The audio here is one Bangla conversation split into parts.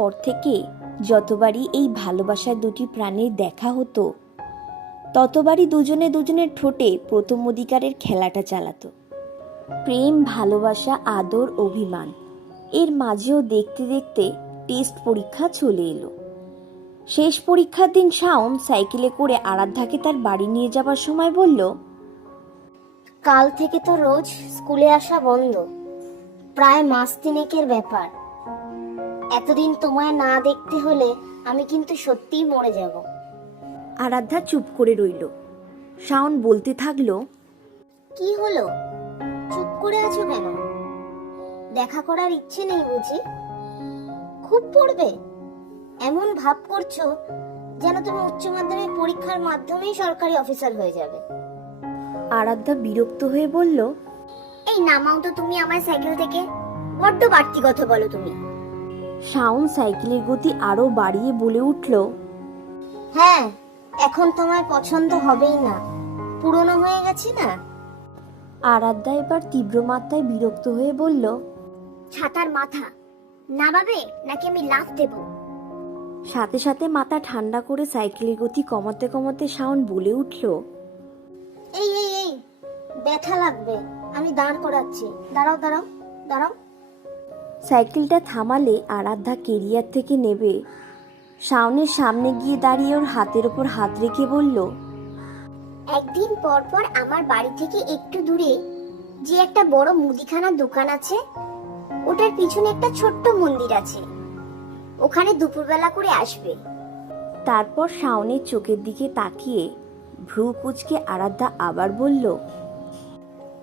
এরপর থেকে যতবারই এই ভালোবাসার দুটি প্রাণীর দেখা হতো, ততবারই দুজনে দুজনের ঠোঁটে প্রথম অধিকারের খেলাটা চালাতো। প্রেম, ভালোবাসা, আদর, অভিমান, এর মাঝেও দেখতে দেখতে টেস্ট পরীক্ষা চলে এলো। শেষ পরীক্ষার দিন শাওন সাইকেলে করে আরাধ্যাকে তার বাড়ি নিয়ে যাবার সময় বলল, কাল থেকে তো রোজ স্কুলে আসা বন্ধ। প্রায় মাস তিনেকের ব্যাপার। এতদিন তোমায় না দেখতে হলে আমি কিন্তু সত্যিই মরে যাব। আরাধ্যা চুপ করে রইল। শাওন বলতে থাকল কি হলো? চুপ করে আছো কেন? দেখা করার ইচ্ছে নেই বুঝি? খুব পড়বে। এমন ভাব করছ যেন তুমি উচ্চ মাধ্যমিক পরীক্ষার মাধ্যমেই সরকারি অফিসার হয়ে যাবে। আরাধ্যা বিরক্ত হয়ে বলল এই নামাও তো তুমি আমার সাইকেল থেকে। বড্ড বাড়তি কথা বলো তুমি। শাওন সাইকেলের গতি আরও বাড়িয়ে বলে উঠল হ্যাঁ এখন তোমার পছন্দ হবেই না। পুরনো হয়ে গেছি না? আরাধ্যা এবার তীব্র মাত্রায় বিরক্ত হয়ে বলল ছাতার মাথা না নামাবে নাকি আমি লাফ দেব? সাথে সাথে মাথা ঠান্ডা করে সাইকেলের গতি কমাতে কমাতে শাওন বলে উঠল এই এই এই ব্যথা লাগবে। আমি দাঁড় করাচ্ছি। দাঁড়াও দাঁড়াও দাঁড়াও। সাইকেলটা থামালে আরাধ্যা কেরিয়ার থেকে নেবে। শাওনের সামনে গিয়ে দাঁড়িয়ে ওর হাতের ওপর হাত রেখে বলল একদিন পর পর আমার বাড়ি থেকে একটু দূরে যে একটা বড় মুদিখানার দোকান আছে ওটার পিছনে একটা ছোট্ট মন্দির আছে। ওখানে দুপুরবেলা করে আসবে। তারপর শাওনের চোখের দিকে তাকিয়ে ভ্রু কুচকে আরাধ্যা আবার বলল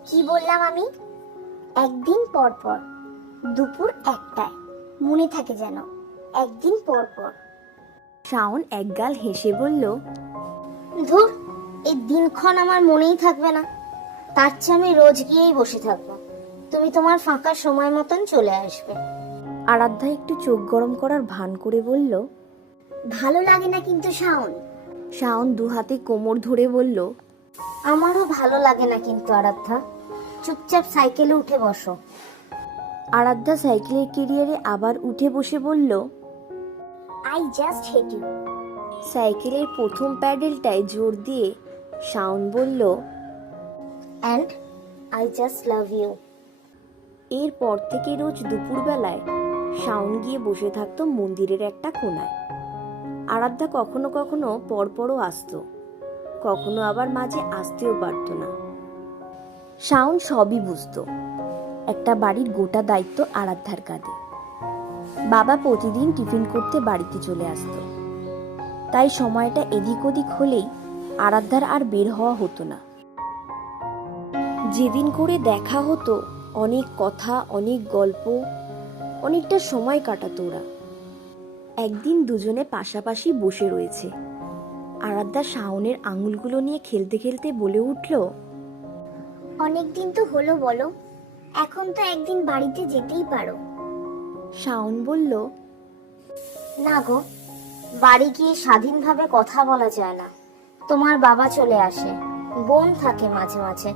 কি বললাম আমি? একদিন পর পর দুপুর একটায়। মনে থাকে যেন একদিন পর পর। শাওন একগাল হেসে বলল ধুর এই দিনক্ষণ আমার মনেই থাকবে না। তার চেয়ে আমি রোজ গিয়েই বসে থাকব। তুমি তোমার ফাঁকা সময় মতন চলে আসবে। আরাধ্যা একটু চোখ গরম করার ভান করে বলল ভালো লাগে না কিন্তু শাওন। শাওন দু হাতে কোমর ধরে বলল আমারও ভালো লাগে না কিন্তু আরাধ্যা। চুপচাপ সাইকেলে উঠে বসো। আরাধ্যা সাইকেলের কেরিয়ারে আবার উঠে বসে বলল আই জাস্ট হেট ইউ সাইকেলের প্রথম প্যাডেলটায় জোর দিয়ে শাওন বলল and I just love you এরপর থেকে রোজ দুপুরবেলায় শাওন গিয়ে বসে থাকতো মন্দিরের একটা কোনায়। আরাধ্যা কখনো কখনো পরপরও আসতো কখনো আবার মাঝে আসতেও পারতো না। শাওন সবই বুঝতো। একটা বাড়ির গোটা দায়িত্ব আরাধ্যার কাঁধে। বাবা প্রতিদিন টিফিন করতে বাড়িতে চলে আসতো। তাই সময়টা এদিক ওদিক হলেই আরাধ্যার আর বের হওয়া হতো না। যেদিন করে দেখা হতো, অনেক কথা, অনেক গল্প, অনেকটা সময় কাটাতো ওরা। একদিন দুজনে পাশাপাশি বসে রয়েছে। আরাধ্যা শাওনের আঙুলগুলো নিয়ে খেলতে খেলতে বলে উঠল অনেক দিন তো হলো বলো এখন তো একদিন বাড়িতে যেতেই পারো। শাওন বলল না গো বাড়ি গিয়ে স্বাধীনভাবে কথা বলা যায় না। তোমার বাবা চলে আসে বোন থাকে মাঝে মাঝে।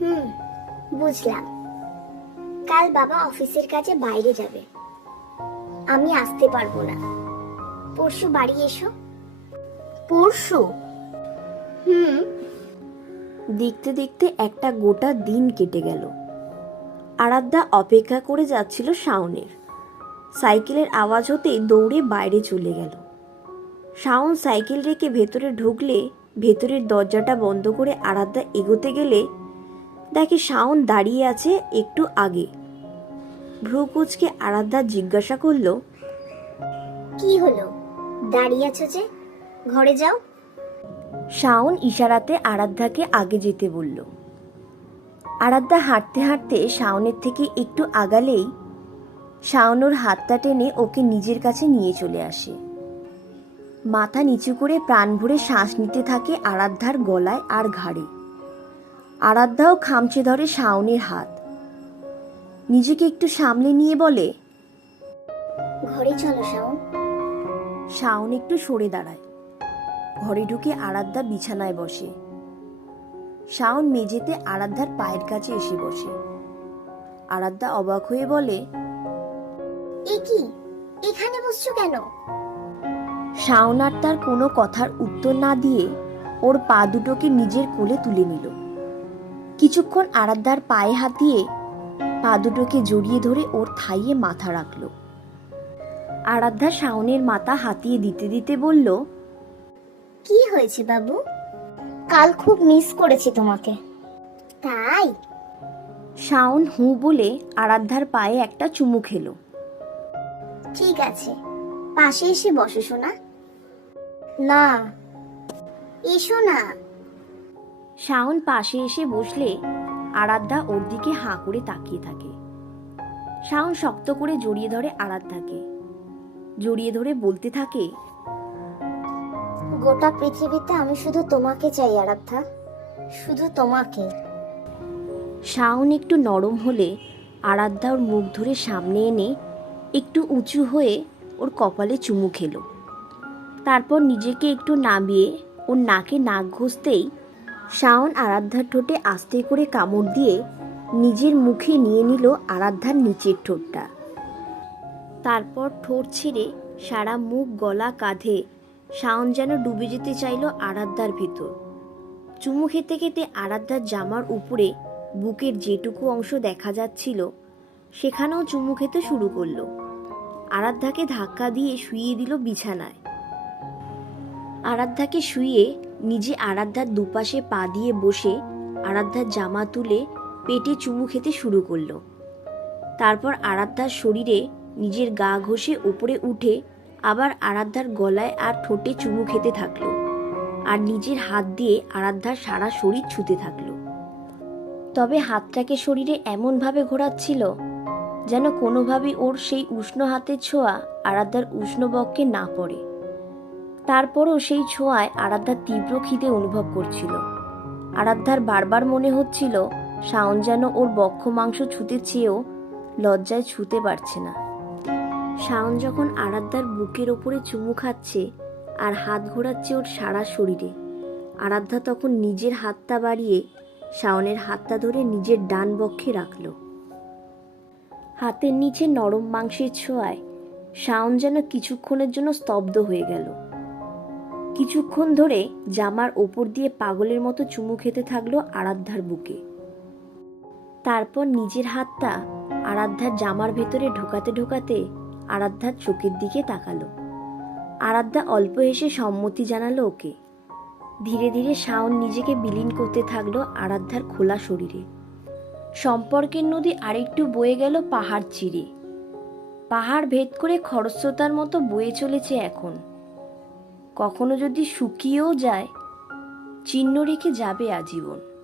হুম বুঝলাম। কাল বাবা অফিসের কাজে বাইরে যাবে। আমি আসতে পারব না। পরশু বাড়ি এসো। পরশু? হুম। দেখতে দেখতে একটা গোটা দিন কেটে গেল। আরাধ্যা অপেক্ষা করে যাচ্ছিল শাওনের। সাইকেলের আওয়াজ হতে দৌড়ে বাইরে চলে গেল। শাওন সাইকেল রেখে ভেতরে ঢুকলে ভেতরের দরজাটা বন্ধ করে আরাধ্যা এগোতে গেলে দেখে শাওন দাঁড়িয়ে আছে একটু আগে। ভ্রুকুচকে আরাধ্যা জিজ্ঞাসা করল, কি হলো? দাঁড়িয়ে আছো যে? ঘরে যাও। শাওন ইশারাতে আরাধ্যাকে আগে যেতে বলল। আরাধ্যা হাঁটতে হাঁটতে শাওনের থেকে একটু আগালেই শাওন ওর হাতটা টেনে ওকে নিজের কাছে নিয়ে চলে আসে। মাথা নিচু করে প্রাণ ভরে শ্বাস নিতে থাকে আরাধ্যার গলায় আর ঘাড়ে। আরাধ্যাও খামচে ধরে শাওনের হাত। নিজেকে একটু সামলে নিয়ে বলে ঘরে চলো শাওন। শাওন একটু সরে দাঁড়ায়। ঘরে ঢুকে আরাধ্যা বিছানায় বসে। শাওন মেঝেতে আরাধ্যার পায়ের কাছে এসে বসে। আরাধ্যা অবাক হয়ে বলে এ কি? এখানে বসছো কেন? শাওন আর তার কোনো কথার উত্তর না দিয়ে ওর পা দুটোকে নিজের কোলে তুলে নিল। কিছুক্ষণ আরাধ্যার পায়ে হাত দিয়ে পা দুটোকে জড়িয়ে ধরে ওর থাইয়ে মাথা রাখল। আরাধ্যা শাওনের মাথা হাতিয়ে দিতে দিতে বলল কি হয়েছে বাবু? কাল খুব মিস করেছি তোমাকে। তাই? শাওন হু বলে আরাধ্যার পায়ে একটা চুমু খেলো। ঠিক আছে পাশে এসে বসো শোনা না এসো না। শাওন পাশে এসে বসলে আরাধ্যা ওর দিকে হাঁ করে তাকিয়ে থাকে। শাওন শক্ত করে জড়িয়ে ধরে আরাধ্যাকে। জড়িয়ে ধরে বলতে থাকে গোটা পৃথিবীতে আমি শুধু তোমাকে চাই, আরাধ্যা। শুধু তোমাকে। শাওন একটু নরম হলে আরাধ্যা ওর মুখ ধরে সামনে এনে একটু উঁচু হয়ে ওর কপালে চুমু খেলো। তারপর নিজেকে একটু নামিয়ে ওর নাকে নাক ঘষতেই শাওন আরাধ্যার ঠোঁটে আস্তে করে কামড় দিয়ে নিজের মুখে নিয়ে নিল আরাধ্যার নিচের ঠোঁটটা। তারপর ঠোঁট ছিঁড়ে সারা মুখ গলা কাঁধে শাওন যেন ডুবে যেতে চাইল আরাধ্যার ভিতর। চুমু খেতে খেতে আরাধ্যার জামার উপরে বুকের যেটুকু অংশ দেখা যাচ্ছিল, সেখানেও চুমু খেতে শুরু করল। আরাধ্যাকে ধাক্কা দিয়ে শুইয়ে দিল বিছানায়। আরাধ্যাকে শুয়ে নিজে আরাধ্যার দুপাশে পা দিয়ে বসে আরাধ্যার জামা তুলে পেটে চুমু খেতে শুরু করল। তারপর আরাধ্যার শরীরে নিজের গা ঘষে ওপরে উঠে আবার আরাধ্যার গলায় আর ঠোঁটে চুমু খেতে থাকল আর নিজের হাত দিয়ে আরাধ্যার সারা শরীর ছুতে থাকল। তবে হাতটাকে শরীরে এমনভাবে ঘোরাচ্ছিল যেন কোনোভাবে ওর সেই উষ্ণ হাতের ছোঁয়া আরাধ্যার উষ্ণ বক্ষে না পড়ে। তারপরও সেই ছোঁয়ায় আরাধ্যার তীব্র খিদে অনুভব করছিল। আরাধ্যার বারবার মনে হচ্ছিল শাওন যেন ওর বক্ষ মাংস ছুতে চেয়েও লজ্জায় ছুতে পারছে না। শাওন যখন আরাধ্যার বুকের ওপরে চুমু খাচ্ছে আর হাত ঘোরাচ্ছে ওর সারা শরীরে। আরাধ্যা তখন নিজের হাতটা বাড়িয়ে শাওনের হাতটা ধরে নিজের ডান বক্ষে রাখল। হাতের নিচে নরম মাংসের ছোঁয়ায় শাওন যেন কিছুক্ষণের জন্য স্তব্ধ হয়ে গেল। কিছুক্ষণ ধরে জামার ওপর দিয়ে পাগলের মতো চুমু খেতে থাকল আরাধ্যার বুকে। তারপর নিজের হাতটা আরাধ্যার জামার ভেতরে ঢোকাতে ঢোকাতে আরাধ্যার চোখের দিকে তাকালো। আরাধ্যা অল্প হেসে সম্মতি জানালো ওকে। ধীরে ধীরে শাওন নিজেকে বিলীন করতে থাকল আরাধ্যার খোলা শরীরে। সম্পর্কের নদী আরেকটু বয়ে গেল পাহাড় চিরে। পাহাড় ভেদ করে খরস্রোতার মতো বয়ে চলেছে এখন। কখনো যদি শুকিয়েও যায়, চিহ্ন রেখে যাবে আজীবন।